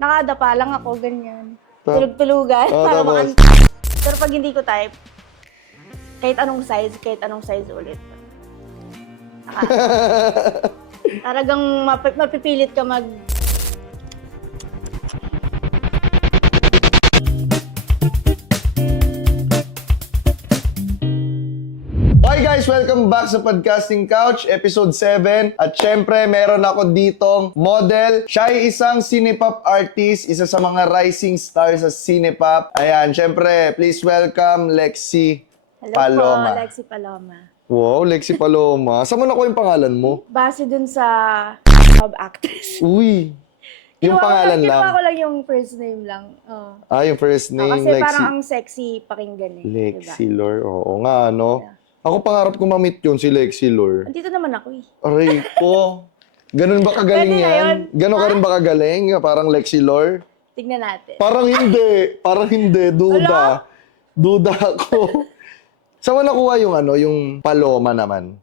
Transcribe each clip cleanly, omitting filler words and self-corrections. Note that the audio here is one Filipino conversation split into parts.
Nakadapa lang ako, ganyan. Ta- Tulog-tulugan. Oh, para tapos? Pero pag hindi ko type, kahit anong size ulit. Talagang mapipilit ka mag... Hi guys! Welcome back sa Podcasting Couch, episode 7. At syempre, meron ako ditong model. Siya ay isang cinepop artist, isa sa mga rising stars sa cinepop. Ayan, syempre, please welcome Lexi Hello Paloma. po, Lexi Paloma. Wow, Lexi Paloma. Saan mo nakuha yung pangalan mo? Base dun sa job actress. Uy, yung pangalan lang. Kinuha ko lang yung first name lang. Oh. Yung first name, Kasi Lexi. parang ang sexy pakinggan eh. Lexi Diba? Lore. Oo nga, no? Yeah. Ako pangarap ko ma-meet yun, si Lexi Lore. Andito naman ako eh. Aray ko. Ganun ba kagaling Pwede na yan? yun. Ganon ka rin ba kagaling? Parang Lexi Lore? Tignan natin. Parang hindi. Parang hindi. Duda. Duda ako. Saan mo nakuha yung yung Paloma naman?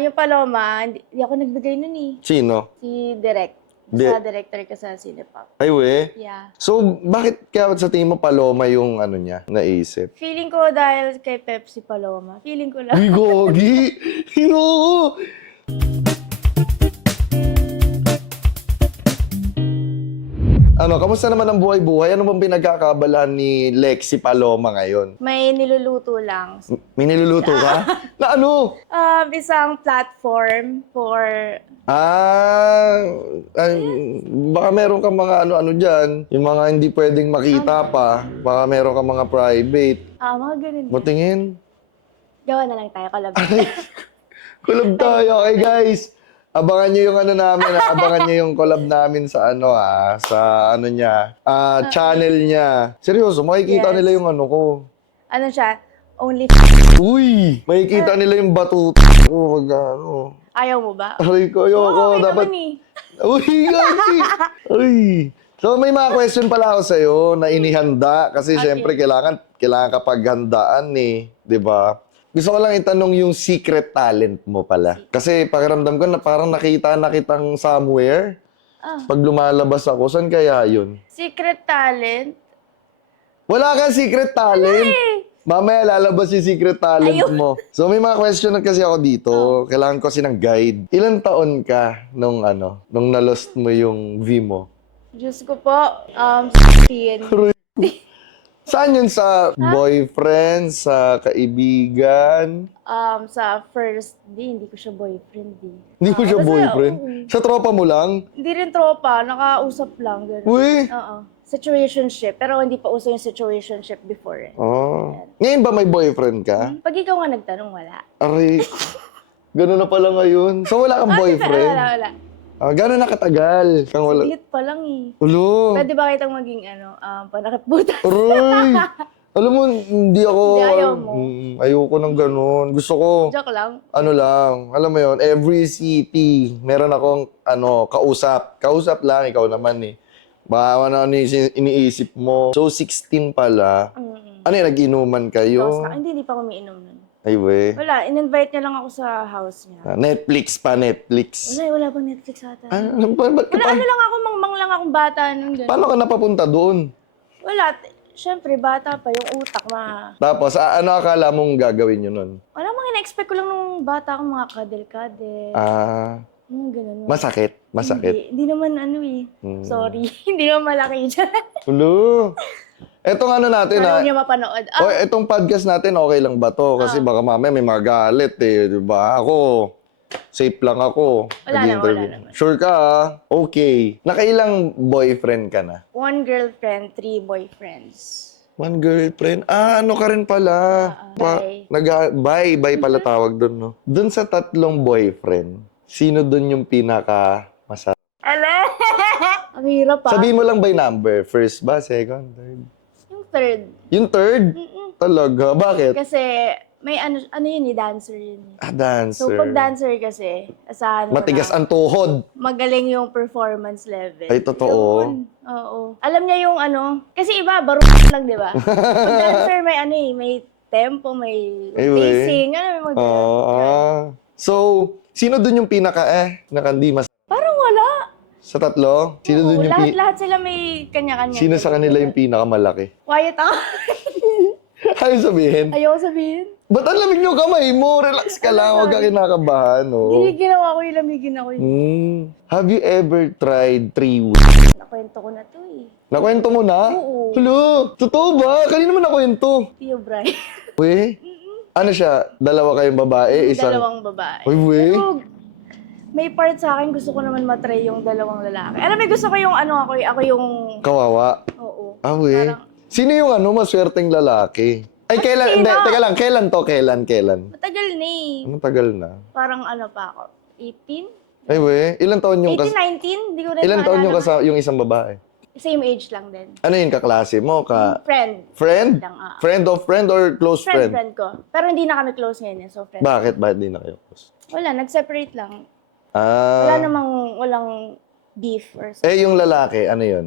Yung Paloma, hindi ako nagbigay nun eh. Sino? Si Direk. Sa director ka sa Cinepop. Ay, we. Yeah. So, bakit kaya sa tingin mo Paloma yung niya, naisip? Feeling ko dahil kay Pepsi Paloma. Feeling ko lang. Uy, gogi! Hinoo! Kamusta naman ang buhay-buhay? Ano bang pinagkakaabalahan ni Lexi Paloma ngayon? May niluluto lang. May niluluto ka? Na ano? Isang platform for... Baka meron kang mga ano-ano dyan. Yung mga hindi pwedeng makita pa. Baka meron kang mga private. mga ganun. Matingin. Gawa na lang tayo, collab. Collab tayo. Okay, guys. Abangan nyo yung namin. Abangan nyo yung collab namin sa sa niya. Channel niya. Seryoso, makikita Yes. nila yung ko. Ano siya? Only Uy! Makikita nila yung batuto. Ayaw mo ba? Aray ko, ayoko. Okay Dapat... naman eh. Uy, gagi! Uy! So, may mga question pala ako sa'yo na inihanda. Kasi Okay. syempre, kailangan kapag handaan eh. 'Di ba? Gusto ko lang itanong yung secret talent mo pala. Kasi pakiramdam ko na parang nakita na kitang somewhere. Pag lumalabas ako, saan kaya yun? Secret talent? Wala kang secret talent. Mamaya lalabas yung secret talent Ayun. mo. So may mga question na kasi ako dito. Kailangan ko kasi ng guide. Ilan taon ka nung na-lost mo yung V mo? Diyos ko po. 16. Saan yun? Sa boyfriend? Sa kaibigan? Sa first, hindi ko siya boyfriend eh. Hindi mo siya Basta, boyfriend? oo. Sa tropa mo lang? Hindi rin tropa, nakausap lang. Ganun. Uy! Oo. Situationship. Pero hindi pa uso yung situationship before eh. Oh. Ngayon ba may boyfriend ka? Pag ikaw nga nagtanong, wala. Aray. Ganun na pala ngayon. So wala kang boyfriend? Wala. Gano'n na katagal? Kang wala. Saglit pa lang eh. Ulo. Pwede ba kitang maging panakipbutas? Aray. Alam mo, hindi ako... Hindi, ayaw mo. Ayoko ng ganun. Gusto ko, Joke lang. alam mo yon, every city, meron akong, kausap. Kausap lang, ikaw naman eh. Baka ano yung iniisip mo. So, 16 pala. Ano yung nag-inuman kayo? Hindi pa umiinom nun. Ay, we. Wala, in-invite niya lang ako sa house niya. Netflix pa, Netflix. Wala bang Netflix ata? Ba't ka Wala, lang ako, mangmang lang akong bata nun. Ganun. Paano ka napapunta doon? Wala, syempre bata pa, yung utak Tapos, ano akala mong gagawin nyo nun? Wala, mga ina-expect ko lang nung bata ko, mga kadel-kadel. Ganun. Masakit? Masakit? Hindi naman sorry. Hindi naman malaki dyan. Ulo. Etong natin Parang niya mapanood. etong podcast natin, okay lang ba to? Kasi baka mamaya may magalit eh, di ba? Ako, safe lang ako. Wala Nag-interview. naman. Sure ka Okay. Nakailang boyfriend ka na? 1 girlfriend, 3 boyfriends. One girlfriend? Ano ka rin pala? Bye pala tawag doon, no? Doon sa 3 boyfriend, sino doon yung pinaka-masarap? Ala! Ang hirap Sabihin mo lang by number. First ba? Second? Third? Yung third. Yung third? Talaga? Bakit? Kasi, may yun dancer yun. Dancer. So, pag dancer kasi, asahan mo Matigas na, ang tuhod. magaling yung performance level. Ay, totoo? Yun. Oo. Alam niya yung kasi iba, baro lang, di ba? Pag dancer, may tempo, may pacing, may mga So, Sino dun yung nakandi mas Parang wala. sa tatlo? Sino dun yung Lahat sila may kanya-kanya. Sino sa kanila yung pinakamalaki? Quiet ako. Ayaw sabihin? Ayoko sabihin. Ba't ang lamig yung kamay mo? Relax ka lang, huwag ka kinakabahan, oh. Hindi ginawa ko yung lamigin ako. Have you ever tried 3 Nakwento ko na to eh. Nakwento mo na? Oo. Hello, totoo ba? Kanina mo nakwento. Tio Bray. We? Ano siya? Dalawa kayong babae? Dalawang babae. Uy, we? Pero may part sa akin, gusto ko naman matry yung dalawang lalaki. Alam mo, gusto ko yung ako yung... Kawawa. Oo. We? Parang- Sino yung maswerteng lalaki? Ay, kailan? Hindi, teka lang. Kailan to? Kailan? Matagal na eh. Matagal na. Parang ano pa ako, 18? Ay, we? Ilan taon yung 18, 19? Hindi ko rin Ilan taon yung maalala. yung isang babae? Same age lang din. Ano yun, kaklase mo? Friend. Friend? Lang, Friend of friend or close friend? Friend ko. Pero hindi na kami close ngayon eh, so friend. Bakit? Bakit di na kayo close? Wala, nag-separate lang. Wala Ah. namang, walang beef or something. Yung lalaki, ano yun?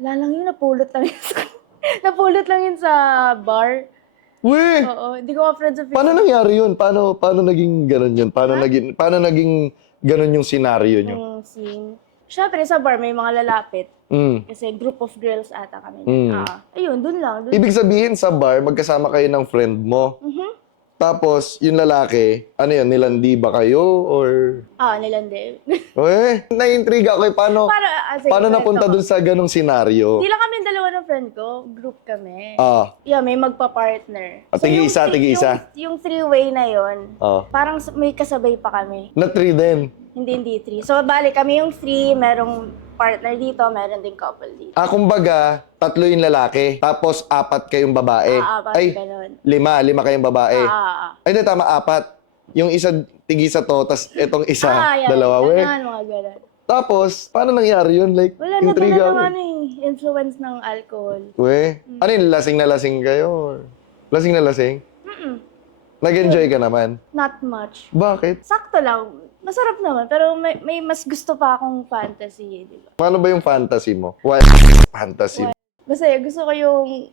Wala lang yun, napulot lang yun sa, napulot lang yun sa bar. Uy! Oo, hindi ko ka-friends of Paano nangyari yun? Paano naging ganun yun? Paano naging ganun yung senaryo nyo? yung scene. Siyempre, sa bar may mga lalapit. Mm. Kasi group of girls ata kami. Mm. Ayun, dun lang. Dun. Ibig sabihin sa bar, magkasama kayo ng friend mo. Tapos, yung lalaki, ano yun, nilandi ba kayo? Or... Nilande. Naiintriga ako paano Sige, napunta dun sa ganong senaryo? Hindi lang kami dalawa ng friend ko. Group kami. Ah, Yeah, may magpa-partner. Tig-isa. Yung three-way na yon, ah. parang may kasabay pa kami. Na 3 din. Hindi three. So, bali kami yung three, merong partner dito, meron din couple dito. Kumbaga, 3 yung lalaki, tapos 4 kayong babae. Apat, ganun. 5 kayong babae. Ay, hindi, tama, 4. Yung isa, tig-isa to, tas itong isa, Yan. dalawa, we. Ganun, mga ganun. Tapos, paano nangyari yun? Like, Wala na intriga ako. naman influence ng alcohol. We, ano yun, lasing na lasing kayo? Or... Lasing na lasing? Nag-enjoy ka naman? Not much. Bakit? Sakto lang. Masarap naman, pero may mas gusto pa akong fantasy, di ba? Paano ba yung fantasy mo? What fantasy? Basta gusto ko yung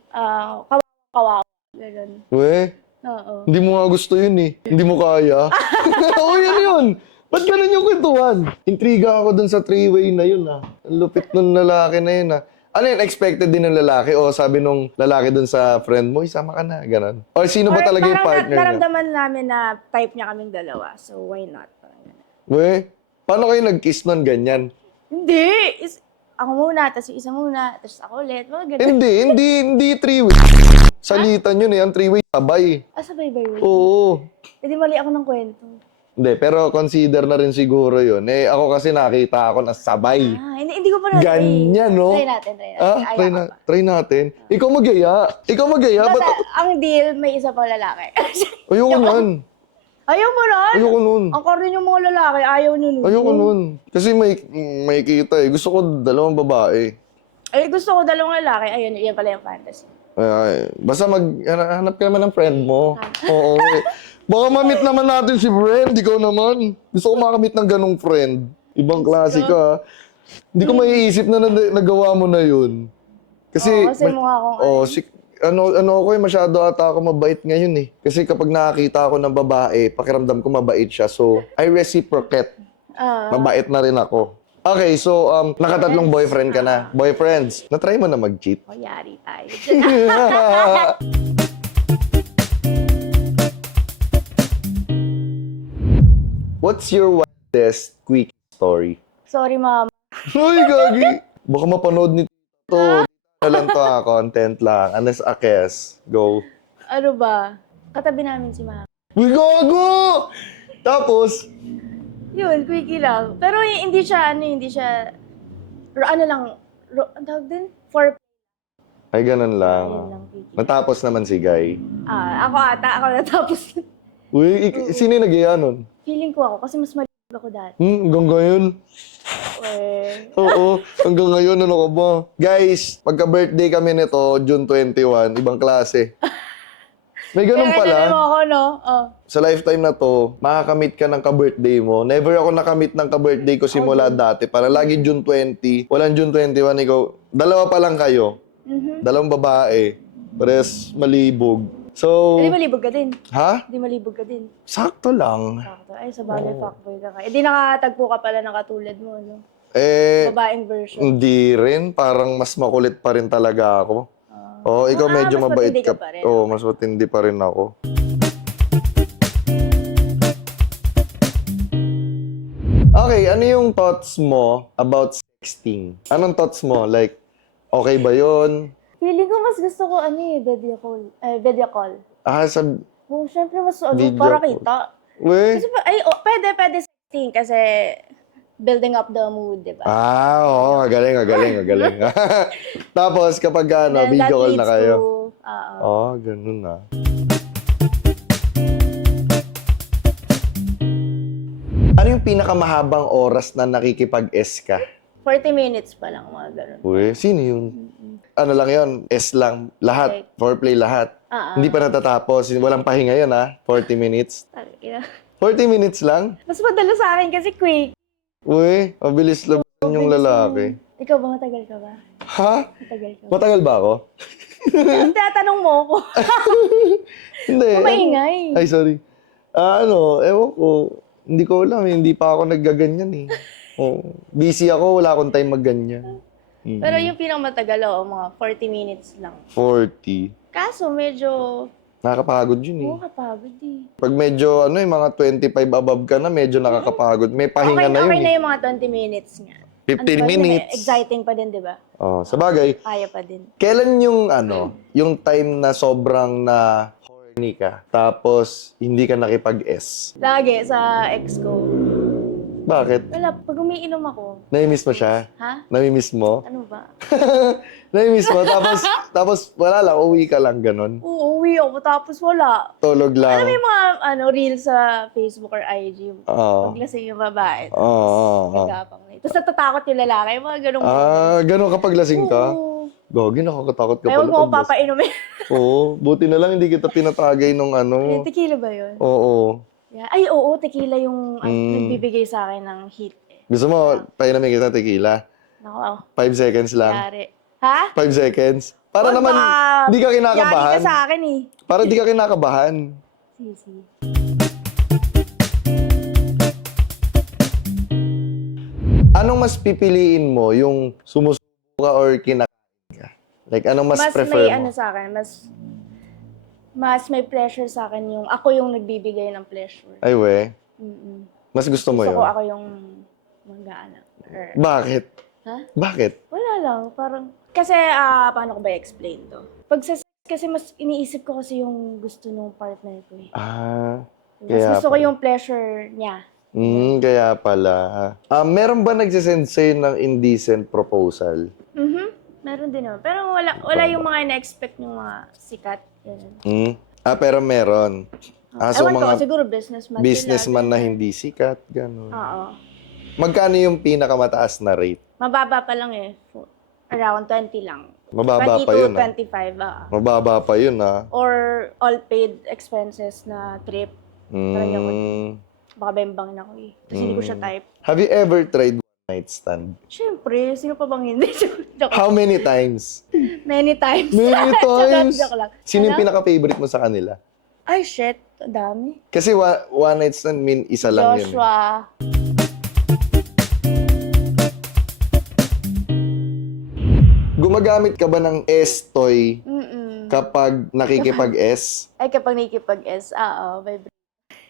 kawawa. Ganun. We, Oo. hindi mo nga gusto yun eh. Hindi mo kaya. Oo, yun. Ba't ganun yung kwentuhan? Intriga ako dun sa 3-way na yun ah. Ang lupit nung lalaki na yun ah. Ano yun, expected din ng lalaki? O sabi nung lalaki dun sa friend mo, isama ka na, ganun. Or sino ba talaga yung partner niya? Naramdaman namin na type niya kaming dalawa, so why not? Parang ganun. We, paano kayo nag-kiss nun ganyan? Hindi! Ako muna, tapos yung isa muna, tapos ako ulit, mga ganun. Hindi 3-way. Salitan yun eh, ang 3-way sabay. Sabay ba yun? Oo. Hindi mali ako ng kwento. Hindi, pero consider na rin siguro yun. Eh, ako kasi nakita ako na sabay. Hindi ko pa na Ganyan, no? Try natin. Try natin. Ikaw magaya. Basta, Ba't ang deal, may isa pang lalaki. ayoko nun. Ayaw mo nun? Ayoko nun. Ang karin yung mga lalaki, ayaw nyo nun. Ayoko nun. Kasi may kita eh. Gusto ko 2 babae. Ay, gusto ko 2 lalaki. Ayun, yan pala yung fantasy. Basta hanap ka naman ng friend mo. Oo. Baka ma-meet naman natin si friend. Ikaw naman. Gusto ko makamit ng ganong friend. Ibang klase ka. Hindi ko maiisip na nagawa mo na yun. Kasi, Kasi mukha akong ako masyado ata ako mabait ngayon eh. Kasi kapag nakakita ako ng babae, pakiramdam ko mabait siya. So, I reciprocate. Mabait na rin ako. Okay, so, nakatatlong boyfriend ka na. Boyfriends, na-try mo na mag-cheat? yari tayo. What's your wildest quick story? Sorry, ma'am. Ay, gagi. Baka mapanood nito to. Na lang to content lang. Anas Akes. Go. Ano ba? Katabi namin si ma'am. Uy, gago! Tapos, Yun, quickie lang. Pero hindi siya, ang tawag din? ay ganun lang. Ayun lang, quickie. Natapos naman si Guy. Ako natapos. Uy, sino yung nag-iya nun? Feeling ko ako, kasi mas maliit ako dati. Hanggang ngayon? Oo, hanggang ngayon, ano ka ba? Guys, pagka-birthday kami nito, June 21, ibang klase. May ganun pala. Kaya ako, no? Sa lifetime na to, makakamit ka ng ka-birthday mo. Never ako nakamit ng ka-birthday ko simula dati. Para lagi June 20, walang June 21, ikaw. 2 pa lang kayo. 2 babae. Pares malibog. So, Hindi malibog ka din. ha? Hindi malibog ka din. Sakto lang. Sakto. Ay, sa bagay, fuckboy ka. Eh, di nakatagpo ka pala ng katulad mo, no? Eh, Babaeng version. hindi rin. Parang mas makulit pa rin talaga ako. Oo, ikaw medyo mas mabait matindi ka. ka pa rin. Oo, mas matindi pa rin ako. Okay, ano yung thoughts mo about sexting? Anong thoughts mo? Like, okay ba yun? Feeling ko mas gusto ko, video call. Video call. Ah, sa... Oh, syempre mas, Video para call. kita. Weh? Kasi, pwede sexting kasi building up the mood, di ba? Ah, oo. Magaling. Tapos, kapag Then, video that call na leads kayo. to, Oh, ganun na. Ano yung pinakamahabang oras na nakikipag-S ka? 40 minutes pa lang, mga ganun. Uy, sino yun? Ano lang yun? S lang. Lahat. Okay. Foreplay lahat. Hindi pa natatapos. Walang pahinga yun, ha? 40 minutes. 40 minutes lang? Mas madala sa akin kasi quick. Uy, mabilis lang yung lalaki. Ikaw ba, matagal ka ba? Ha? Matagal ka ba? Matagal ba ako? Tatanong mo ako. Hindi. Maingay. Ay, sorry. Ewan ko. Hindi ko alam. Hindi pa ako naggaganyan eh. Oh, busy ako. Wala akong time magganyan. Pero yung pinakamatagal, mga 40 minutes lang. 40. Kaso medyo, Nakakapagod yun eh. kapagod eh. Pag medyo, mga 25 above ka na, medyo nakakapagod. May pahinga na yun Okay na eh. yung mga 20 minutes nga. 15 pa din minutes. Exciting pa din, di ba? Oh, sa bagay, Kaya pa din. kailan yung time na sobrang na horny ka, tapos hindi ka nakipag-S? Lagi sa ex ko. Bakit? Wala, pag umiinom ako. Namimiss mo siya? Ha? Namimiss mo? Ano ba? Namimiss mo, tapos wala lang, uwi ka lang, ganun. Uuwi ako, tapos wala. Tulog Alam mo lang. yung mga reels sa Facebook or IG? Oo. Paglasing yung babae. Oo. Nagapang na. Tapos natatakot yung lalaki, yung mga ganun. Ganun kapag lasing ka? Oo. Gogi, nakakatakot ka Ay, huwag pala. mo ako pag lasing. papainumin. Oo, buti na lang hindi kita pinatagay nung ano. Tequila ba yun? Oo. Yeah. Ay, oo, tequila yung Mm. nagbibigay sa akin ng heat. Gusto mo, painumin kita tequila? Naku, 5 seconds lang. yari. Ha? 5 seconds. Para Huwag naman, baka di ka yari kinakabahan. ka sa akin eh. Para di ka kinakabahan. Sige. Anong mas pipiliin mo? Yung sumusuko ka or kinakain ka? Like, anong mas prefer may mo? ano sa akin, mas may pleasure sa akin yung ako yung nagbibigay ng pleasure. Ay, we. Mm-mm. Mas gusto mo Gusto yun? ko ako yung mag-anak. Bakit? Ha? Bakit? Wala lang, parang... Kasi, paano ko ba i-explain to? Pag sa sex, kasi mas iniisip ko kasi yung gusto ng partner ko eh. Mas Kaya gusto ko pala. yung pleasure niya. Kaya pala. Meron ba nagsisend sa'yo ng indecent proposal? Meron din naman. Pero wala yung mga na-expect yung mga sikat. Ganun. Pero meron. So Ewan ko, mga siguro businessman. businessman na hindi sikat, gano'n. Oo. Magkano yung pinakamataas na rate? Mababa pa lang eh. Around 20 lang. Mababa 20 pa to yun, 25, Mababa pa yun, Or all paid expenses na trip. Baka bembangin ako eh. Kasi hindi ko siya type. Have you ever tried one night stand? Siyempre, sino pa bang hindi? Joke. How many times? Many times. Many times? Joke lang. Sino yung Ano? pinaka-favorite mo sa kanila? Ay, shit. Ang dami. Kasi one night stand mean isa lang yun. Joshua. Gumagamit ka ba ng S-toy Mm-mm. kapag nakikipag-S? Ay, kapag nakikipag-S, vibrate.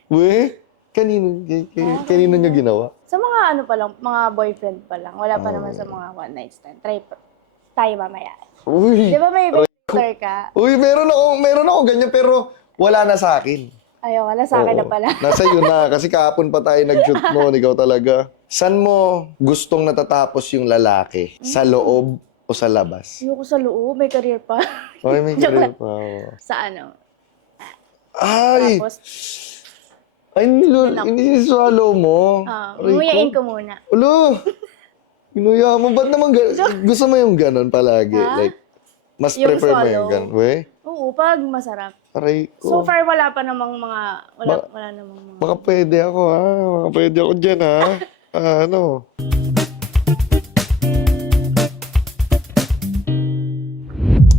We? Kanino nyo ginawa? Sa mga ano pa lang, mga boyfriend pa lang. Wala pa naman sa mga one night stand. Try tayo mamaya. Uy! Di ba may vibrator ka? Uy, meron ako ganyan pero wala na sa akin. Ayaw, wala sa akin na Oo. pala. Nasa iyo na kasi kahapon pa tayo nag-shoot noon, ikaw talaga. Saan mo gustong natatapos yung lalaki? Sa loob o sa labas? Ayoko sa loob, may career pa. Ay, may Joke career lang. pa. Oo. Sa ano? Ay! Tapos, Ay, iniswallow mo. nguyain ko muna. Ulo! Ginuya mo. Ba't naman gusto mo yung ganon palagi? Ha? Like, mas Yung prefer mo yung swallow. ganon? We? Oo, pag masarap. Aray So ko. far, wala pa namang mga, wala namang mga. Baka pwede ako, ha? Baka pwede ako dyan, ha? Ano?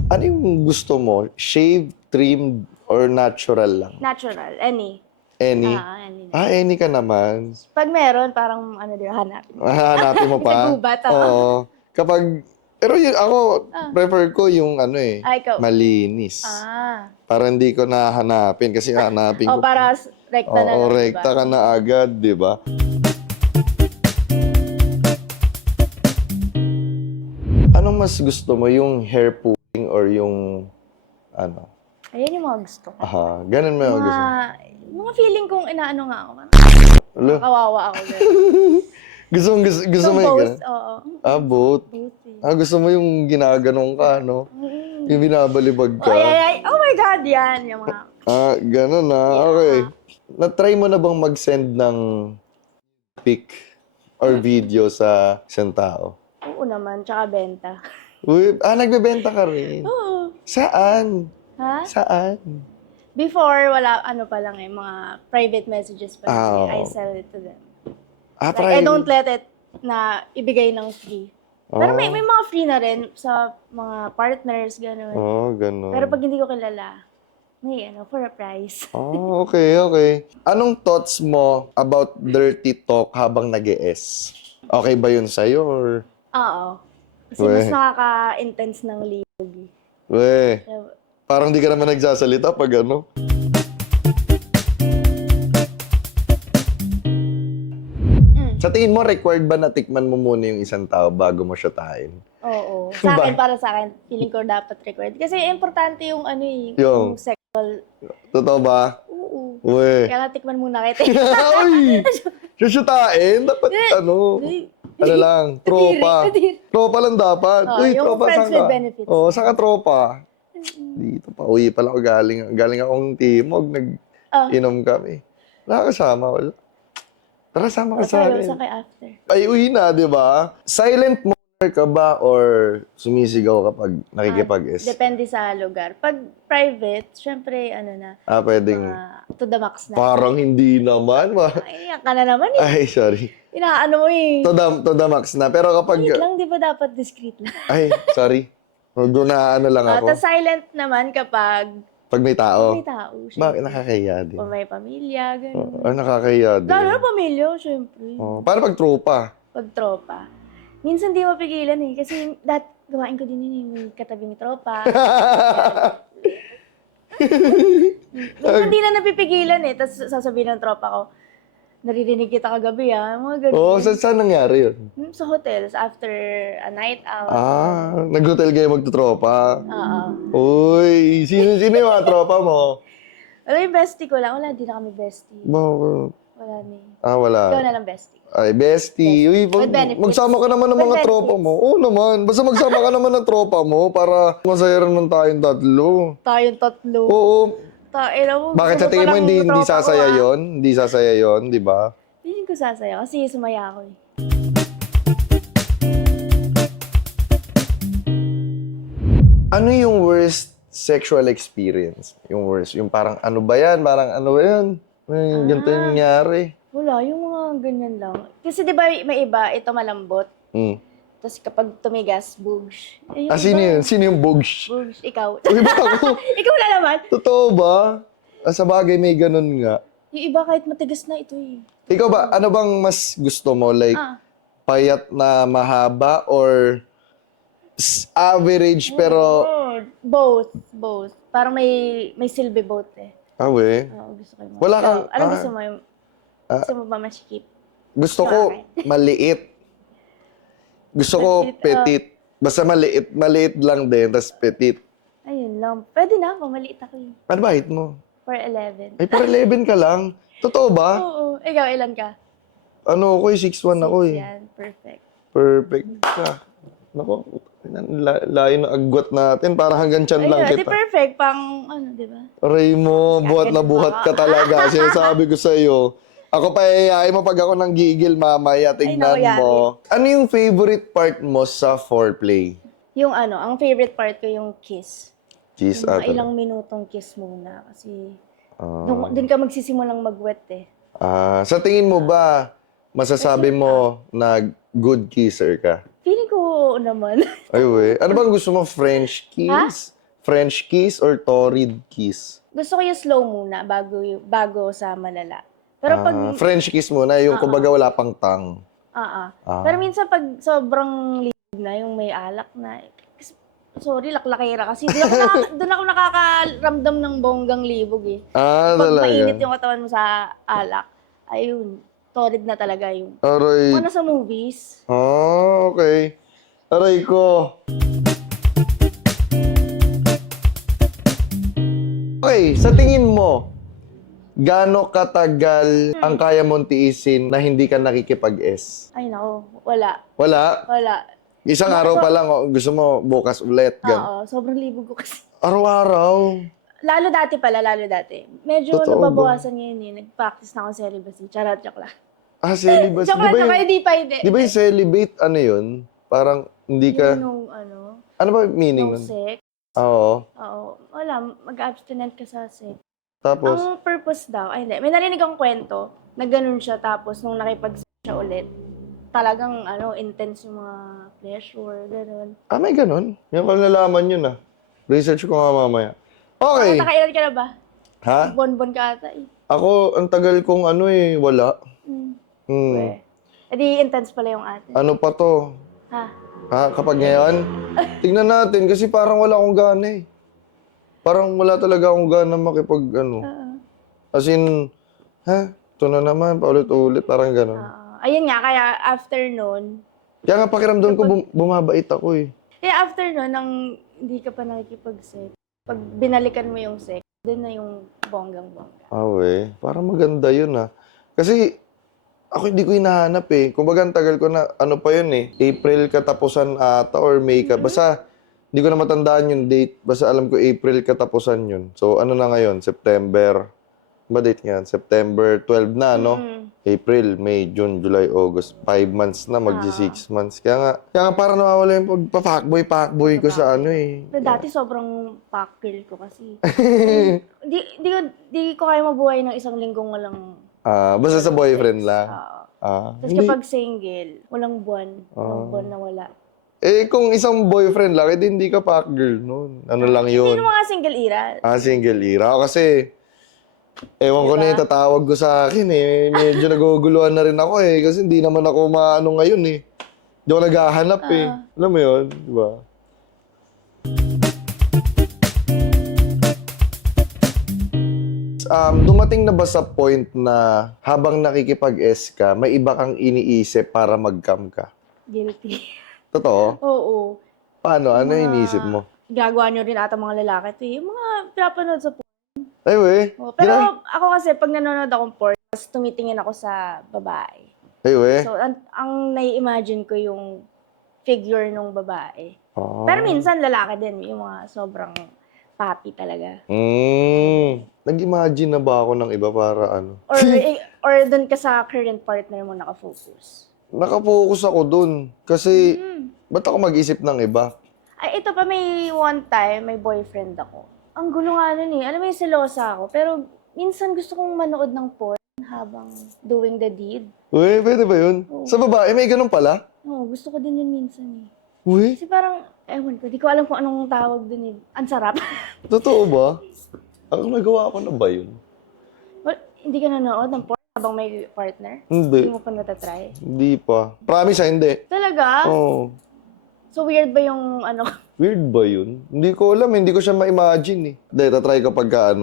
Ano yung gusto mo? Shave, trimmed, Or natural lang? Natural. Any. Any? Any. Any ka naman. Pag meron, parang hanapin. Hanapin mo pa? Sa gubat, Oo. Kapag, pero yun, ako, prefer ko yung ikaw. malinis. Para hindi ko nahanapin kasi hanapin ko. Para rekta na lang, Oo, rekta ka na agad, di ba? Anong mas gusto mo, yung hair pulling or yung Ayan yung mga gusto ko. Ganun mo yung gusto mo. Mga feeling kong inaano nga ako. Alo? Kawawa ako. Gusto mo yung both, ganun? oo. Both? Both. Gusto mo yung ginaganong ka, no? Yung binabalibag ka? Ay. Oh my God, yan. Yung mga... Ganun na. Yeah. Okay. Na-try mo na bang mag-send ng pic or video sa isang tao? Oo naman, tsaka benta. Uy, nagbebenta ka rin? Oo. Saan? Ha? Saan? Before, wala, pa lang mga private messages pa lang. Oo. I sell it to them. Try. I don't let it na ibigay ng free. Pero may mga free na rin sa mga partners, gano'n. Ganun. Pero pag hindi ko kilala, may for a price. Okay. Anong thoughts mo about dirty talk habang nag-e-S? Okay ba yun sa'yo or? Oo. Kasi mas nakaka-intense ng libog. Parang di ka naman nagsasalita pag Sa tingin mo, required ba na tikman mo muna yung isang tao bago mo shootahin? Oo. Para sa akin, feeling ko dapat required. Kasi importante yung yung sexual. Totoo ba? Oo. Uy. Kaya nga tikman muna kita. Uy! Shootahin? Dapat lang, tropa. Tropa lang dapat. Uy, yung tropa, friends saan with ka? benefits. Saan ka tropa? Dito pa. Uwi pala ako galing akong Timog. Nag-inom kami. Nakakasama. Wala. Tara, sama ka sa akin. Sa kay after. Ay, uwi na, di ba? Silent mourner ka ba or sumisigaw kapag nakikipag-S? Depende sa lugar. Pag private, syempre, Pwedeng... to the max na. Parang hindi naman. Ay, ka na naman eh. Ay, sorry. Inaano mo eh. To the max na. Pero kapag... Wait lang, di ba dapat discreet lang? Ay, sorry. Na lang ako. Tapos silent naman kapag Pag may tao. may tao. Bakit nakakahiya din? O may pamilya, gano'n. Nakakahiya din. Lalo na pamilya, syempre. Paano pag tropa? Pag tropa. Minsan di mapigilan eh. Kasi gawain ko din yun eh. May katabing tropa. Minsan di na napipigilan eh. Tapos sasabihin ng tropa ko, naririnig kita kagabi mga ganun. Saan nangyari yun? Sa hotels, after a night out. Nag-hotel kayo magtutropa? Oo. Uy, sino yung mga tropa mo? Wala yung bestie ko lang. Wala, di na kami bestie. Bakit? Wala ni. Wala. Ikaw na lang bestie. Ay, bestie. Uy, With benefits. magsama ka naman ng mga With tropa benefits. mo. Oo naman. Basta magsama ka naman ng tropa mo para masaya naman tayong tatlo. Tayong tatlo. Oo. Mo. Bakit sa tingin mo hindi sasaya yon? Hindi sasaya yon, di ba? Feeling ko sasaya kasi sumaya ako eh. Ano yung worst sexual experience? Yung worst. Yung parang ano ba yan? May ganito yung nangyari. Wala, yung mga ganyan lang. Kasi di ba may iba, ito malambot. Tapos kapag tumigas, bugs. Sino yun? Sino yung bugs? Bugs, ikaw. Uy, ba ako? Ikaw wala naman. Totoo ba? Sa bagay, may ganun nga. Yung iba kahit matigas na ito eh. Ikaw ba, ano bang mas gusto mo? Like, payat na mahaba or average pero... Both. Parang may silbi both eh. We? Oo, gusto ko yung Wala kang... Anong gusto mo? Gusto mo ba masikip? Gusto ko maliit. Gusto ko petit. Basta maliit lang din, tas petit. Ayun lang. Pwede na ako, maliit ako eh. Ano ba height mo? 4'11". Ay, 4'11 ka lang? Totoo ba? Oo. Ikaw, ilan ka? Ano ako 6'1 ako eh. Yan, perfect. Perfect ka. Naku, layo na agwat natin. Para hanggang tiyan lang Ayun, di kita. perfect. di ba? Aray mo, buhat na buhat ka talaga. Sinasabi ko sa'yo. Ako pa yayain mo pag ako nang gigil mamaya. Tignan mo. Ano yung favorite part mo sa foreplay? Yung ang favorite part ko yung kiss. Kiss Yung mga ilang minutong kiss muna. Kasi doon ka magsisimulang mag-wet eh. Sa tingin mo ba, masasabi mo na good kisser ka? Feeling ko naman. Ay, we. Ano bang gusto mo? French kiss? French kiss or torrid kiss? Gusto ko yung slow muna bago sa malala. Pero pag French kiss muna, yung kumbaga wala pang tongue. Pero minsan pag sobrang libog na, yung may alak na, sorry, laklakera kasi. Doon ako nakakaramdam ng bonggang libog eh. Pag Talaga. mainit yung katawan mo sa alak, ayun, torrid na talaga yung. Aray. Ano sa movies? Okay. Aray ko. Okay, sa tingin mo, gaano katagal ang kaya mong tiisin na hindi ka nakikipag-S? Ay nako, wala. Wala? Wala. Isang araw pa lang, gusto mo bukas ulit. Oo, sobrang libog ko kasi. Araw-araw? Lalo dati. Medyo Totoo nababawasan ngayon eh. Nag-practice na ako sa celibacy. Charot, joke lang. Celibacy. Joke lang, hindi pa. Di ba yung celibate, ano yun? Parang hindi ka... Yung Ano ba meaning no nun? sex. Oo. Wala, mag-abstinent ka sa sex. Tapos, Ang purpose daw, ay hindi, may narinig akong kwento na ganun siya tapos nung nakipag-sex siya ulit, talagang intense yung mga pleasure, ganun. may ganun? Yan ko nalaman yun Research ko nga mamaya. Okay. Nakailan ka na ba? Ha? Bonbon ka ata eh. Ako, ang tagal kong wala. Eh di intense pala yung atin. Ano pa to? Ha? Kapag ngayon? Tingnan natin kasi parang wala akong gana eh. Parang wala talaga akong gana makipag As in, ito na naman, paulit-ulit, parang gano'n. Ayun nga, kaya after nun, Kaya nga pakiramdam ko bumabait ako eh. kaya after nun, nang hindi ka pa nakikipag-sex, pag binalikan mo yung sex, doon na yung bonggang-bongga. Parang maganda yun Kasi, ako hindi ko hinahanap eh. Kumbaga, ang tagal ko na, ano pa yun eh, April katapusan ata or May ka. Basta, hindi ko na matandaan yung date. Basta alam ko April katapusan yun. So, ano na ngayon? September. Ba date nga? September 12 na, no? April, May, June, July, August. 5 months na, magsi 6 months. Kaya nga parang nawawala yung pagpa-fuckboy ko sa ano eh. Pero dati sobrang pack-pill ko kasi. Di ko kaya mabuhay ng isang linggong walang. Basta sa boyfriend lang. Tapos kapag single, walang buwan. Walang buwan na wala. Kung isang boyfriend lang, edi hindi ka pack girl noon. Ano lang yun? Hindi mga single era. Single era. Kasi, ewan ko na yung tatawag ko sa akin eh. Medyo naguguluhan na rin ako eh. Kasi hindi naman ako maano ngayon eh. Hindi ako naghahanap eh. Alam mo yun? Diba? Dumating na ba sa point na habang nakikipag-S ka, may iba kang iniisip para mag-cam ka? Guilty. Totoo? Oo. Paano? Ano yung iniisip mo? Gagawa nyo rin ata mga lalaki ito eh. Yung mga pinapanood sa porn. Ay, we. Pero ako kasi, pag nanonood akong porn, tapos tumitingin ako sa babae. Ay, we. So, ang nai-imagine ko yung figure nung babae. Pero minsan, lalaki din. Yung mga sobrang papi talaga. Nag-imagine na ba ako ng iba para ano? Or dun ka sa current partner mo nakafocus? Nakafocus ako dun. Kasi, ba't ako mag-isip ng iba? Ay, ito pa, may one time, may boyfriend ako. Ang gulo nga nun eh. Alam mo yung selosa ako. Pero minsan gusto kong manood ng porn habang doing the deed. Uy, pwede ba yun? Sa babae, may ganun pala? Oo, gusto ko din yun minsan eh. Uy, Kasi parang, ewan ko, di ko alam kung anong tawag dun eh. Ang sarap. totoo ba? Ang nagawa ko na ba yun? Well, hindi ka nanood ng porn habang may partner? Hindi. Hindi mo pa natatry? Hindi pa. Promise hindi. Talaga? Oo. So weird ba yung Weird ba yun? Hindi ko alam, hindi ko siya ma-imagine eh. Hindi, tatry ko pagka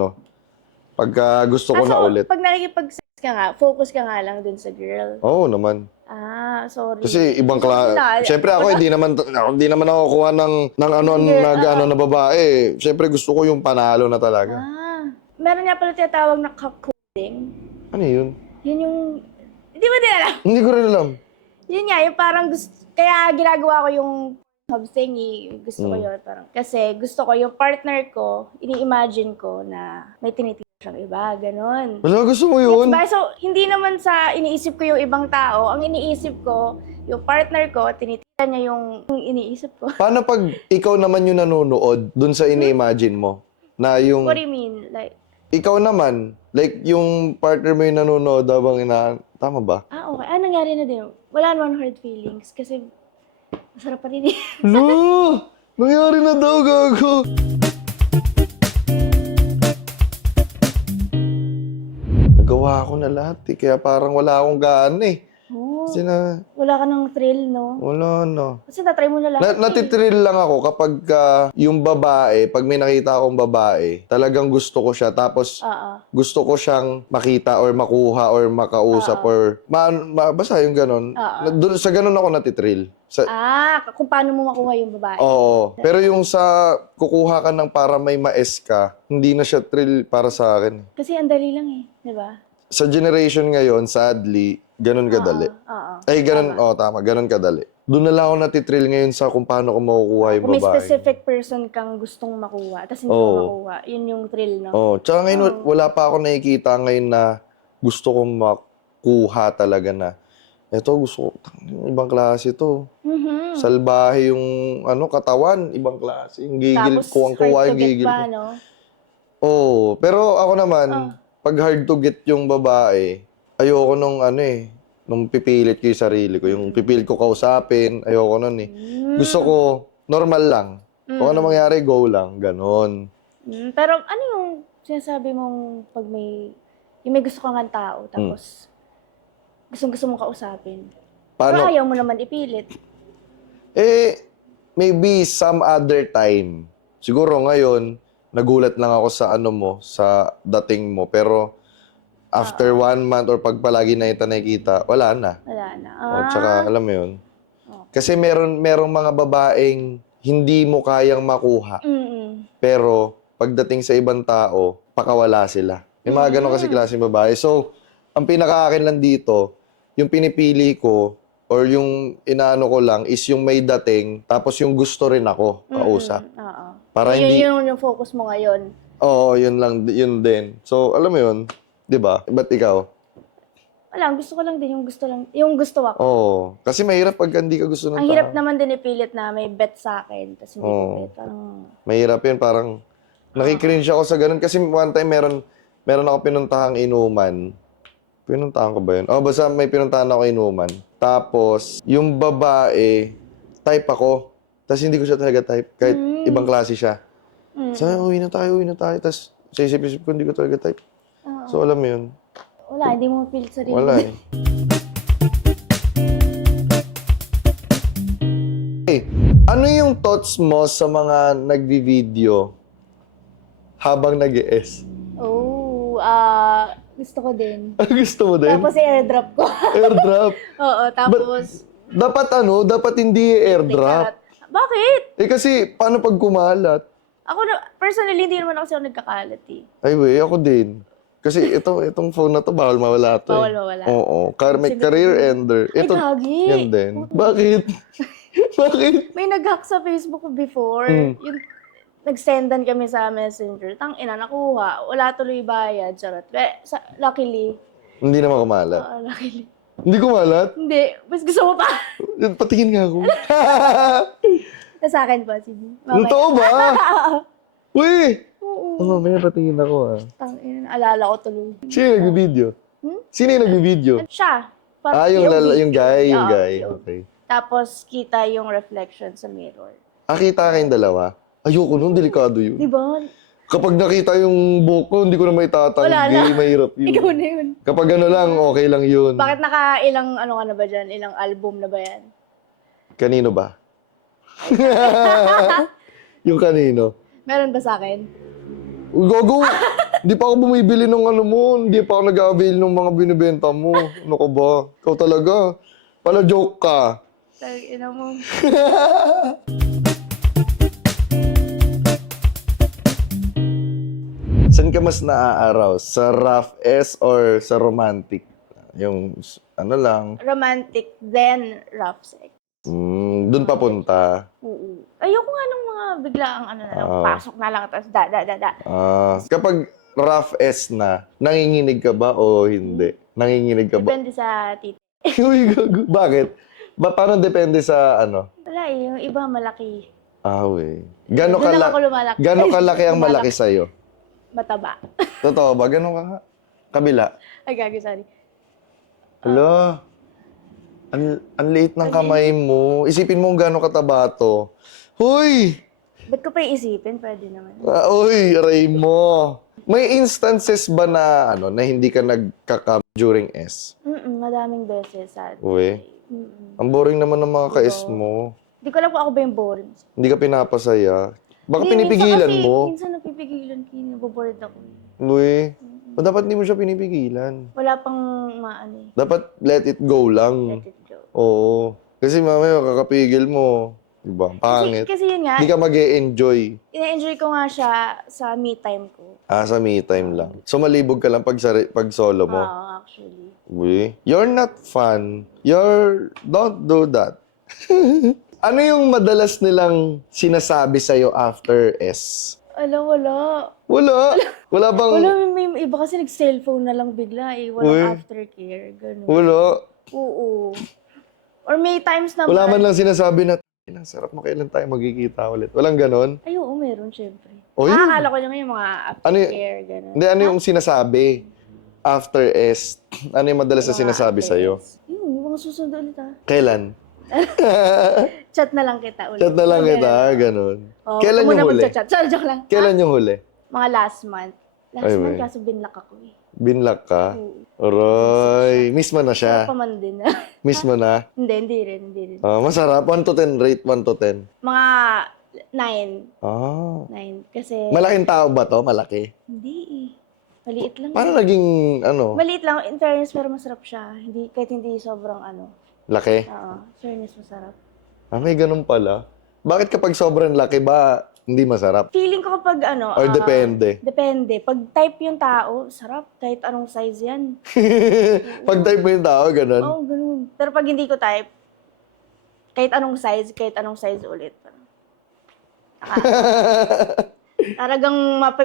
gusto ko na ulit. Pag nakikipag-sex ka nga, focus ka nga lang dun sa girl. Oo naman. Sorry. Kasi ibang Siyempre ako, hindi naman ako kuha ng na babae. Siyempre gusto ko yung panalo na talaga. Meron nga pala tinatawag na cuckolding. Ano yun? Yun yung, hindi mo din alam. Hindi ko rin alam. Yun nga, yung parang kaya ginagawa ko yung thingy, gusto ko yun. Parang, kasi gusto ko yung partner ko, ini-imagine ko na may tinitingnan siyang iba, ganun. Wala, gusto mo yun? Yes, so, hindi naman sa iniisip ko yung ibang tao. Ang iniisip ko, yung partner ko, tinitingnan niya yung iniisip ko. Paano pag ikaw naman yung nanonood dun sa ini-imagine mo? Na yung... What do you mean? Like, ikaw naman, like yung partner mo yung nanonood habang Tama ba? okay. Nangyari na din. Wala naman hard feelings kasi masarap pa rin eh. No! Nangyari na daw, gago! nagawa ko na lahat eh. Kaya parang wala akong gaan eh. Oh, Kasi na, wala ka ng thrill, no? wala na. Kasi natry mo na lahat. Natitrill lang ako kapag yung babae, pag may nakita akong babae, talagang gusto ko siya. Tapos, Oo. gusto ko siyang makita or makuha or makausap or basta yung ganun. Sa ganun ako natitrill. Kung paano mo makuha yung babae. Oo. Pero yung sa kukuha ka ng para may maes ka, hindi na siya thrill para sa akin. Kasi ang dali lang eh, di ba? Sa generation ngayon, sadly, ganun kadali. Oo. Ay, ganun, tama, ganun kadali. Doon na lang ako natitrill ngayon sa kung paano ko makukuha yung Kung may babae. specific person kang gustong makuha, tapos hindi mo makuha, yun yung thrill, no? Tsaka ngayon, wala pa ako nakikita ngayon na gusto kong makuha talaga na eto, gusto ko, ibang klase to. Mhm. Salbahe yung katawan, ibang klase. Yung gigil, Tapos, kuwang-kuwa hard yung to get gigil ba, ko. no? Pero ako naman, pag hard to get yung babae, ayoko nung nung pipilit ko yung sarili ko. Yung pipilit ko kausapin, ayoko nun eh. Gusto ko, normal lang. Kung ano mangyari, go lang. Ganon. Pero ano yung sinasabi mong pag yung may gusto kang tao, tapos gusto mong kausapin? Pero Paano? ayaw mo naman ipilit. Maybe some other time. Siguro ngayon, nagulat lang ako sa sa dating mo. Pero, after 1 month or pag palagi na ito nakikita, wala na. Wala na. Tsaka, alam mo yun. Kasi merong mga babaeng hindi mo kayang makuha. Pero, pagdating sa ibang tao, pakawala sila. May mga ganon kasi klaseng babae. So, ang pinaka-akin lang dito, yung pinipili ko, or yung inaano ko lang, is yung may dating, tapos yung gusto rin ako kausap. Oo. Para hindi... Yun yung focus mo ngayon. Oo, yun lang, yun din. So, alam mo yun, di ba? Ba't ikaw? Wala, gusto ko lang din yung gusto ako. Oo. Kasi mahirap pag hindi ka gusto ng Ang tao. hirap naman din ipilit na may bet sa akin, tapos hindi ko bet. Parang, Mahirap yun, parang nakikringe ako sa ganun. Kasi one time meron ako pinuntahang inuman. Pinuntahan ko ba yun? Basta may pinuntahan ako inuman. Tapos, yung babae, type ako. Tapos hindi ko siya talaga type. Kahit ibang klase siya. Sabi, uwi na tayo. Tapos, sa isip-isip ko, hindi ko talaga type. So, alam mo yun. wala, hindi mo pilit sarili. Wala eh. Hey, ano yung thoughts mo sa mga nagvi-video habang nag-ES? Gusto ko din. Gusto mo din? Tapos i-airdrop ko. Airdrop? Oo, tapos... Dapat hindi airdrop. Bakit? Kasi, paano pag kumalat? Ako personally, hindi naman ako nagkakalat eh. Ay, ako din. Kasi itong phone na to, bawal mawala to. Bawal mawala. Oo. May career ender. Ay, gagi. Yan din. Bakit? Bakit? May nag-hack sa Facebook ko before. Yung nag-sendan kami sa Messenger. Tangina, nakuha. Wala tuloy bayad. Charot. Luckily. Hindi naman kumalat. Luckily. Hindi kumalat? Hindi. Mas gusto mo pa. Patingin nga ako. Sa akin pa, sige. Totoo ba? Uy! Oo. Mamaya patingin ako Tangina, alala ko tuloy. Sino yung nag-video? Sino yung nag-video? Siya. Yung guy. Oo, Okay. Tapos, kita yung reflection sa mirror. Kita kayong dalawa? Ayoko nun, delikado yun. Di ba? Kapag nakita yung buhok ko, hindi ko na may Wala tatanggi, na. mahirap yun. Ikaw na yun. Kapag ano lang, okay lang yun. Bakit naka-ilang ano ka na ba dyan? Ilang album na ba yan? Kanino ba? Yung kanino? Meron ba sa akin? Gogo! Hindi pa ako bumibili ng ano mo. Hindi pa ako nag-avail ng mga binibenta mo. Ano ka ba? Ikaw talaga. Pala joke ka. Ina mo. Saan ka mas naaaraw? Sa rough S or sa romantic? Yung ano lang. Romantic, then rough sex. Doon papunta. Oo. Ayoko nga nung mga biglaang ano na lang, pasok na lang, tapos da. Kapag rough S na, nanginginig ka ba o hindi? Nanginginig ka ba? Depende sa tito. Uy, gago. Bakit? Paano depende sa ano? Wala eh, yung iba malaki. We. Gano'n Doon lang ako lumalaki. kalaki ang malaki sa'yo? Mataba. Totoo ba? Gano'n ka nga? Kabila? Ay, gagi, sorry. Hala. Ang liit ng kamay mo. Isipin mo gano'ng kataba to. Hoy! Ba't ko pa iisipin? Pwede naman. Uy, aray mo. May instances ba na, ano, na hindi ka nagka-cam during S? Madaming beses. Sad. Uy, Mm-mm. ang boring naman ng mga ka-S Oo. mo. Hindi ko alam kung ako ba yung boring. Hindi ka pinapasaya. Baka Hindi, pinipigilan minsan kasi, mo. Minsan napipigilan ko yun. Nabobored ako. Uy, o dapat hindi mo siya pinipigilan. Wala pang maano eh. Dapat let it go lang. Let it go. Oo. Kasi mamaya kakapigil mo. Diba? Pangit. Kasi yun nga, Hindi ka mag-e-enjoy. ina-enjoy ko nga siya sa me time ko. Sa me time lang. So malibog ka lang pag solo mo. Oo, actually. Uy, you're not fun. Don't do that. Ano yung madalas nilang sinasabi sa'yo after S? Wala. Wala. Wala bang... Wala, may iba kasi nag-cellphone na lang bigla eh. Uy. Walang aftercare, gano'n. Wala. Oo. Or may times naman. Wala man lang sinasabi na, ang sarap mo, kailan tayo magkikita ulit. Walang ganon. Ay, oo, meron, syempre. O, yun. Akala ko yung mga aftercare, gano'n. Hindi, ano yung sinasabi after S? Ano yung madalas na Mga sinasabi after sa'yo? this. Yun, mga susunod ulit ha. Kailan? Chat na lang kita ulit. Chat na lang Mga kita, ganun. ganon. Oo, Kailan huwag mo yung na huli? magchat-chat. Sorry, joke lang. Kailan yung huli? Mga last month. Last Ay, month, may. kaso binlock ako eh. Binlock ka? Oo. Aroy, miss mo na Wala siya. pa man din. Miss mo na. hindi rin. Masarap. 1 to 10, rate 1 to 10. Mga 9. Ah. 9. Kasi, Malaking tao ba to? Malaki? hindi eh. Maliit lang. Paano naging, ano, Maliit lang, in fairness, pero masarap siya. Hindi, kahit hindi sobrang laki? Oo, fairness, masarap. May ganun pala. Bakit kapag sobrang laki ba, hindi masarap? Feeling ko kapag Or depende? Depende. Pag type yung tao, sarap. Kahit anong size yan. Pag type mo yung tao, ganun? Oo, ganun. Pero pag hindi ko type, kahit anong size ulit. Talagang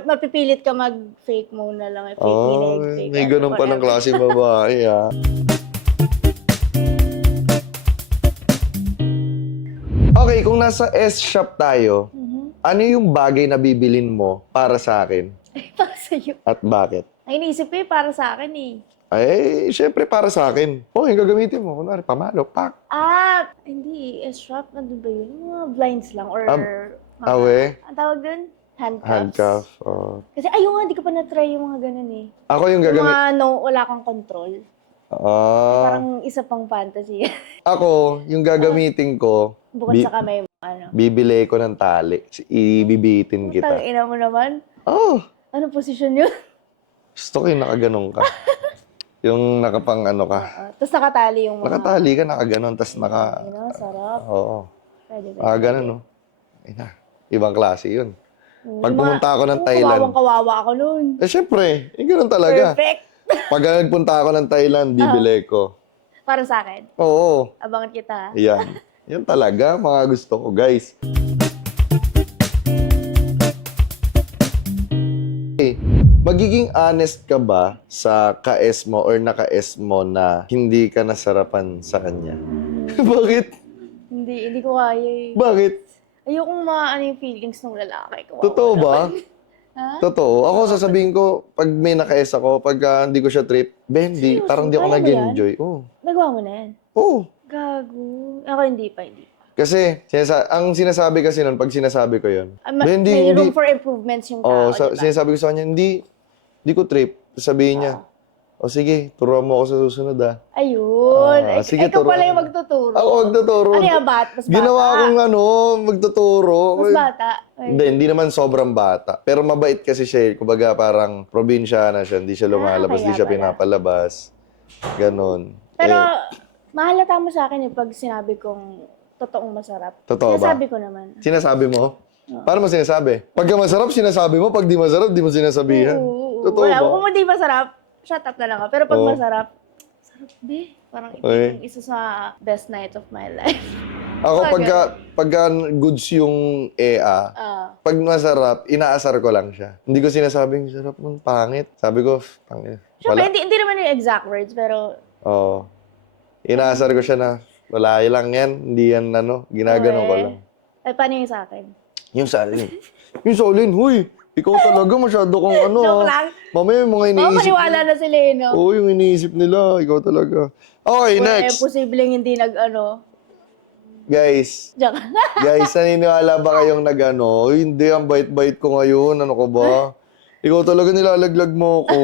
mapipilit ka mag-fake mo na lang. Fake Oh, fake may ganun pa ng klase babae, Okay, kung nasa S-shop tayo, ano yung bagay na bibilin mo para sa akin? Para sa'yo. At bakit? Ang iniisip ko para sa akin eh. Ay, syempre para sa akin. Yung gagamitin mo. Kunwari, pamalo, pak. Hindi. S-shop, nandun ba yun? Mga blinds lang or... Awe? Ang tawag dun? Handcuffs. Handcuff. Oh. Kasi ayun nga, di ko pa na-try yung mga ganun eh. Ako yung Yung gagamit. mga wala kang control. Parang isa pang fantasy. Ako, yung gagamitin ko, Bukod sa kamay mo, bibili ko ng tali. Ibibitin kita. Tangina mo naman. Oh, Ano posisyon yun? gusto ko yung nakaganong ka. Yung nakapang ano ka. Tapos nakatali yung mga... Nakatali ka, nakaganon, tas sarap. Oo. Pwede. Ganun, no? Ay na, ibang klase yun. Pag pumunta ako ng Oo, Thailand, kawawang-kawawa ako nun. syempre, ganun talaga. Perfect. Pag nagpunta ako ng Thailand, bibili ko. Para sa akin. Oo, Abangan kita. yan. Yan talaga, mga gusto ko, guys. Magiging honest ka ba sa ka-S mo or naka-S mo na hindi ka nasarapan sa kanya? Bakit? Hindi ko kaya eh. Bakit? Ayokong maano yung feelings ng lalaki. Kawawa Totoo ba? naman. Ha? Totoo. Ako sasabihin ko, pag may naka-S ako, pag hindi ko siya trip, Bendy, Seryoso? parang di ako Kaya mo nag-enjoy. Oo. Nagawa mo na yan. Oo. Gago. Ako hindi pa. Kasi, ang sinasabi kasi nun, pag sinasabi ko yun, May Bendy, room for improvements yung tao, diba? sinasabi ko sa kanya, hindi ko trip. Sabihin niya, o sige, turuan mo ako sa susunod Ayun. sige, Ikaw pala turuan. yung magtuturo. Ako magtuturo. Ano yung Mas bata? Ginawa akong magtuturo. Mas bata. Ay. Hindi naman sobrang bata. Pero mabait kasi siya. Kumbaga parang probinsyana siya. Hindi siya lumalabas, kaya hindi siya pala. pinapalabas. Ganon. Pero, mahalata mo sa akin yung pag sinabi kong totoong masarap. Totoo ba? Sinasabi ko naman. Sinasabi mo? Paano mo sinasabi? Pagka masarap, sinasabi mo. Pag di masarap, di mo sinasabihan. Oo. Totoo Wala, ba? kung hindi masarap, shut up na lang ako. Pero pag Oo. masarap, sarap be. Parang ito Okay. yung isa sa best night of my life. Ako, Talaga. pagka goods yung EA, pag masarap, inaasar ko lang siya. Hindi ko sinasabing, sarap ng pangit. Sabi ko, pangit. Siyempre, Wala. hindi naman yung exact words, pero Oo. Inaasar ko siya na, wala lang yan. Hindi yan, ginaganon ko lang. Ay, paano yung sa akin? Yung sa alin. Yung sa alin, huy! Ikaw talaga masyado kang Joke lang. Mamaya yung mga Oo, iniisip. maniwala na sila eh, no? Oo, yung iniisip nila. Ikaw talaga. Okay, next. Posibleng hindi Guys, Joke. naniniwala ba kayong Uy, hindi, ang bait-bait ko ngayon. Ano ko ba? Ikaw talaga nilalaglag mo ako.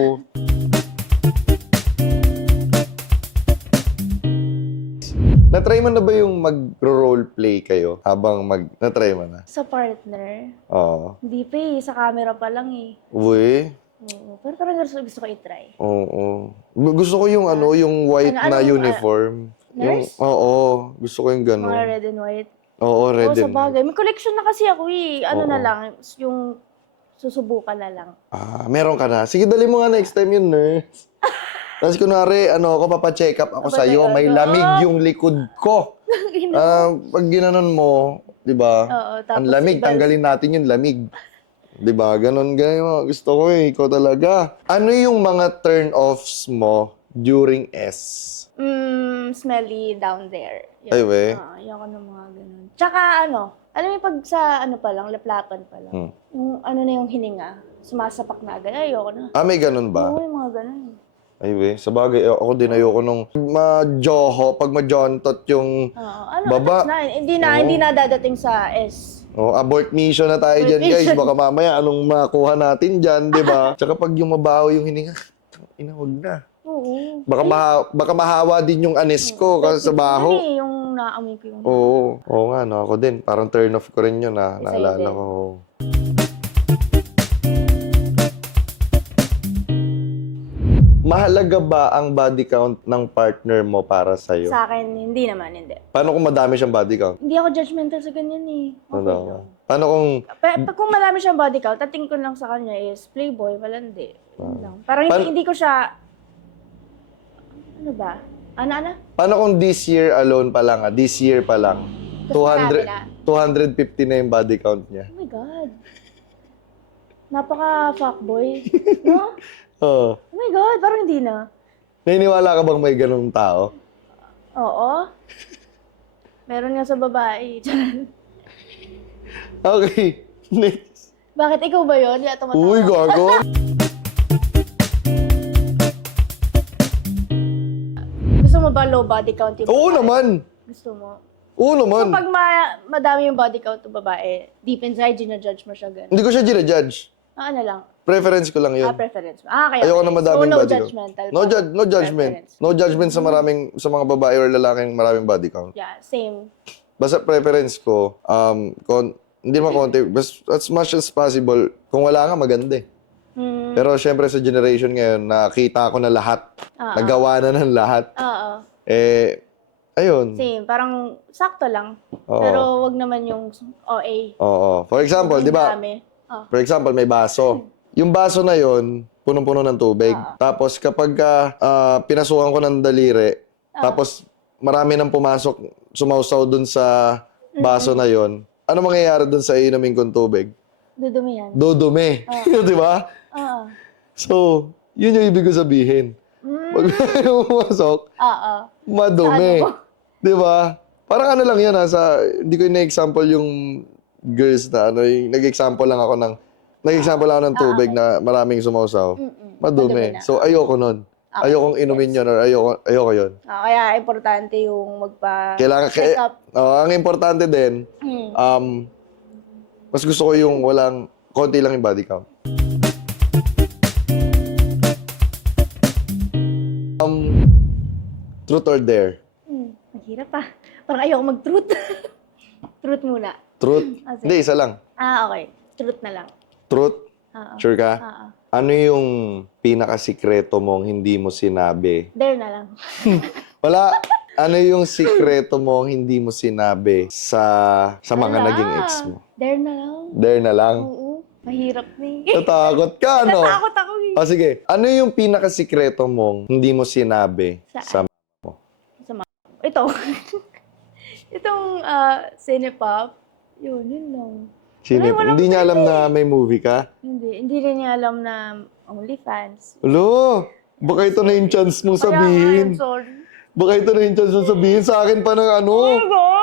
Na-try mo na ba yung mag-roleplay kayo habang na-try mo na? Sa partner, Oo. hindi pa eh. Sa camera pa lang eh. Uy. Oo. Pero parang gusto ko i-try. Oo. Gusto ko yung yung white na uniform. nurse? Oo. Gusto ko yung Mga gano'n. red and white. Oo, red Oo, sa and bagay. May collection na kasi ako eh. Ano na Oo. lang, yung susubukan na lang. Meron ka na. Sige, dali mo nga next time yun, nurse. Tapos kunwari, ako, papacheck up ako sa'yo. May lamig yung likod ko. Pag ginanon mo, di ba? Oo, Ang tapos lamig, tanggalin natin yung lamig. Di ba? Ganon, ganon. Gusto ko ikaw talaga. Ano yung mga turn-offs mo during S? Smelly down there. Ay, we? Ayoko ng mga ganun. Tsaka alam mo yung pag sa pa lang, laplapan pa lang. Yung na yung hininga, sumasapak na agad. Ayoko na. May ganon ba? Oo, yung mga ganun. Ay, we. Sa bagay, ako din ayoko nung pag majontot yung baba. Hindi na dadating sa S. Abort mission na tayo dyan, guys. mission. Baka mamaya anong makuha natin dyan, di ba? Tsaka pag yung mabaho yung hininga, inawag na. Oo. Baka mahawa din yung anis ko kasi sa baho. Yung naamoy ko yung... Oo nga, no, ako din. Parang turn off ko rin yun, naalala din. ko. Mahalaga ba ang body count ng partner mo para sa'yo? Sa akin, hindi naman, hindi. Paano kung madami siyang body count? Hindi ako judgmental sa ganyan eh. Okay lang. Paano kung... Pag kung marami siyang body count, tating ko lang sa kanya is playboy, malandi. Yun lang. Parang hindi ko siya... Ano ba? Ano? Paano kung this year alone pa lang, this year pa lang, Tapos marami na. 250 na yung body count niya? Oh my God. Napaka-fuckboy. No? Oo. Oh my God, parang hindi na. Naniniwala ka bang may ganung tao? Oo. Meron nga sa babae. Okay. Next. Bakit ikaw ba yun? Di ito matawa. Uy, gago. Gusto mo ba low body count yung Oo babae? naman. Gusto mo? Oo So naman. pag madami yung body count ng babae, deep inside, ginajudge mo siya ganun. Hindi ko siya ginajudge. Ano lang? Preference ko lang yun. Preference mo. Kaya Ayoko na madaming no body count. judgmental. No judgment. Preference. No judgment sa sa mga babae or lalaking maraming body count. Yeah, same. Basta preference ko, hindi naman konti, as much as possible, kung wala nga, maganda eh. Pero syempre sa generation ngayon, nakita ko na lahat. Nagawa na ng lahat. Oo. Ayun. Same. Parang sakto lang. Oo. Pero wag naman yung OA. Oo. For example, di ba? Dami. For example, may baso. Yung baso na yon punong-puno ng tubig. Tapos kapag pinasukan ko ng daliri, tapos marami nang pumasok, sumausaw dun sa baso na yon, ano mangyayari dun sa inumin kong tubig? Dudumi yan. Dudumi. Di ba? Oo. So, yun yung ibig ko sabihin. Pag pumasok, madumi. Di ba? Parang ano lang yan hindi ko na-example yung girls na yung nag-example lang ako ng tubig na maraming sumausaw. Madumi. So, ayoko nun. Ayokong inumin yun or ayoko yun. Kaya importante yung Check up. Ang importante din, mas gusto ko yung konti lang yung body count. Truth or dare? Mahirap pa. Parang ayoko mag-truth. Truth muna. Truth? Hindi, isa lang. Okay. Truth na lang. Truth? Sure ka? Oo. Ano yung pinakasikreto mong hindi mo sinabi? Dare na lang. Wala. Ano yung sikreto mong hindi mo sinabi sa mga naging ex mo? Dare na lang. Dare na lang. Oo. Mahirap ni. Natakot ka, no? Natakot ako eh. Sige. Ano yung pinakasikreto mong hindi mo sinabi sa Ito. Itong Cinepop. Yun lang. Hindi niya alam na may movie ka? Hindi rin niya alam na OnlyFans. Ulo, baka ito na yung chance mong sabihin. Sorry. Baka ito na yung chance mong sabihin. Sa akin pa ng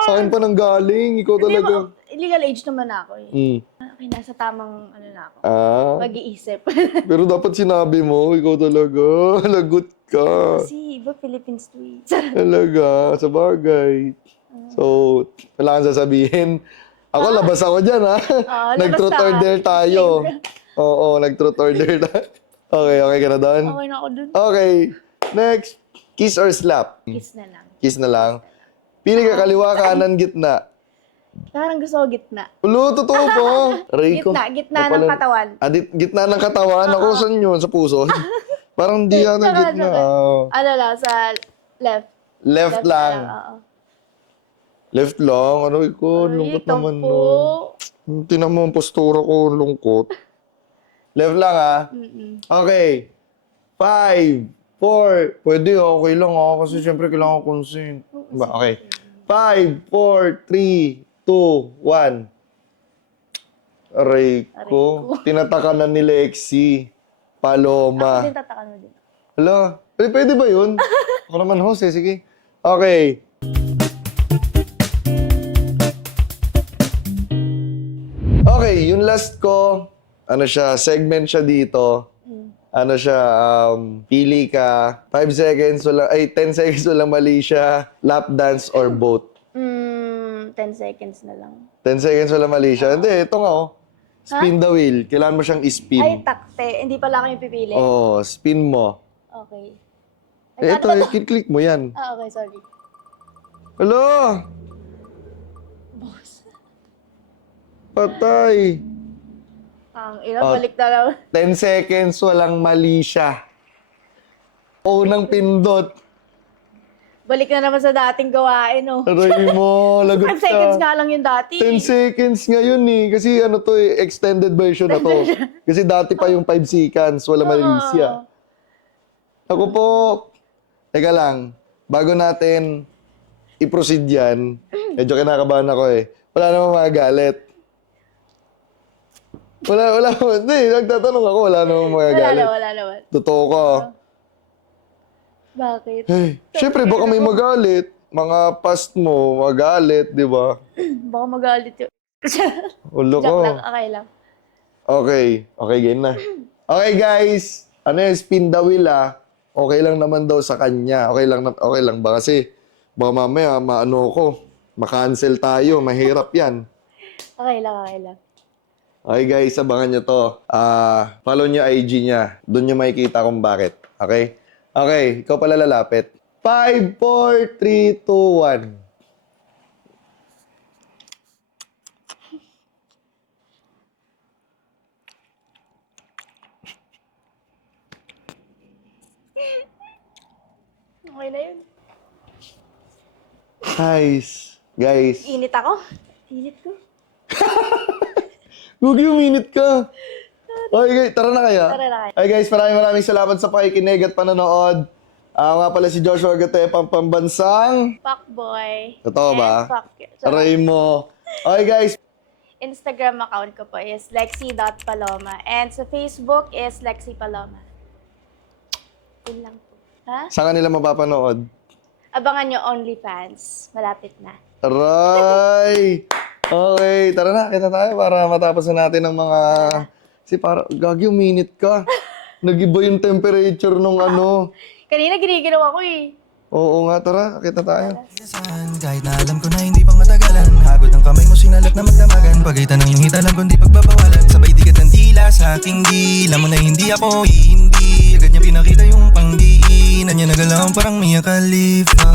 sa akin pa ng galing. Ikaw talaga. Legal age naman ako eh. Okay, nasa tamang na ako. Pag-iisip. Pero dapat sinabi mo, ikaw talaga. Lagot ka. Kasi iba Philippines to eh. Talaga, sa bagay. So, wala kang sasabihin. Ako, labas ako dyan, ha? Nag-truth or dare tayo. Oo, nag-truth order na. Okay, okay ka na doon? Okay na ako dun. Okay. Next. Kiss or slap? Kiss na lang. Kiss na lang. Pili ka kaliwa, kanan, gitna. Parang gusto ko gitna. Ulo, totoo po. Aray ko. Gitna ng katawan. Gitna ng katawan. Ako, saan yun? Sa puso? Parang di yata Tsaka, gitna. tsaka. Oo. Ano lang, sa left. Left lang. Oo. Left lang. Aray ko, Ay, lungkot ito naman po. nun. Tinan mo ang postura ko, lungkot. Left lang, ah. Mm-mm. Okay. 5, 4. Pwede, okay lang, ah. Kasi syempre kailangan ko consent. Diba? Okay. 5, 4, 3, 2, 1. Aray ko. Tinataka na ni Lexi. Paloma. Ako din tatakan mo din. Hala. Pwede ba yun? Ako naman host eh. Sige. Okay. Okay, yung last ko, ano siya, segment siya dito. Ano siya, pili ka, 5 seconds, 10 seconds, walang mali siya, lap dance or both. 10 seconds na lang. 10 seconds, walang mali siya. Hindi, ito nga oh. Spin the wheel. Kailangan mo siyang Ay, i-spin. takte. Hindi pala ako yung pipili. Oo, spin mo. Okay. Ito, i-click mo yan. Okay, sorry. Hello? Boss. Patay. Balik na lang. 10 seconds, walang mali siya. Unang pindot. Balik na naman sa dating gawain, oh. Aray mo, 5 lagot seconds ka. nga lang yung dati. 10 seconds ngayon eh. Kasi ano to eh, extended version na to. Kasi dati pa yung 5 seconds, wala mali siya. Ako po, teka lang, bago natin i-proceed yan, medyo kinakabahan ako eh. Wala namang magagalit. Wala, hindi, nagtatanong ako, wala namang magagalit. Wala naman. Totoo ka. Bakit? Hey, syempre baka may magalit. Mga past mo, magalit, di ba? Baka magalit yun. Ulo ko. Joke lang, okay lang. Okay, okay, game na. Okay guys, ano yung spin the wheel ah. Okay lang naman daw sa kanya. Okay lang ba? Kasi baka mamaya maano ko, ma-cancel tayo, mahirap yan. Okay lang. Okay guys, abangan nyo to. Follow nyo IG niya. Doon nyo makikita kung bakit. Okay? Okay, ikaw pala lalapit. 5, 4, 3, 2, 1. Okay na yun. Guys. Init ako. Init ko. Huwag yung minute ka. Okay, guys, tara na kaya. Tara na kaya. Okay guys, maraming salamat sa pakikinig at panonood. Nga pala si Joshua Gatepang, pambansang. Fuckboy. Totoo ba? And fuck you. Aray mo. Okay guys, Instagram account ko po is lexi.paloma. And sa Facebook is Lexi Paloma. Yun lang po. Ha? saan ka nila mapapanood? Abangan nyo OnlyFans. Malapit na. Aray! Okay, tara na, kita tayo para matapos na natin ang mga... Kasi para, gagi, minute ka. Nag-iba yung temperature nung ano. Kanina giniginaw ako eh. Oo nga, tara, kita tayo. Kahit na alam ko na hindi pang matagalan, hagod ng kamay mo sinalat na magdamagan. Pagkita ng iyong hitalan kundi pagbabawalan, sabay dikat ng tila sa aking dila mo na hindi ako hindi. Agad niya pinakita yung pangdiinan niya nagalaw parang Mia Khalifa.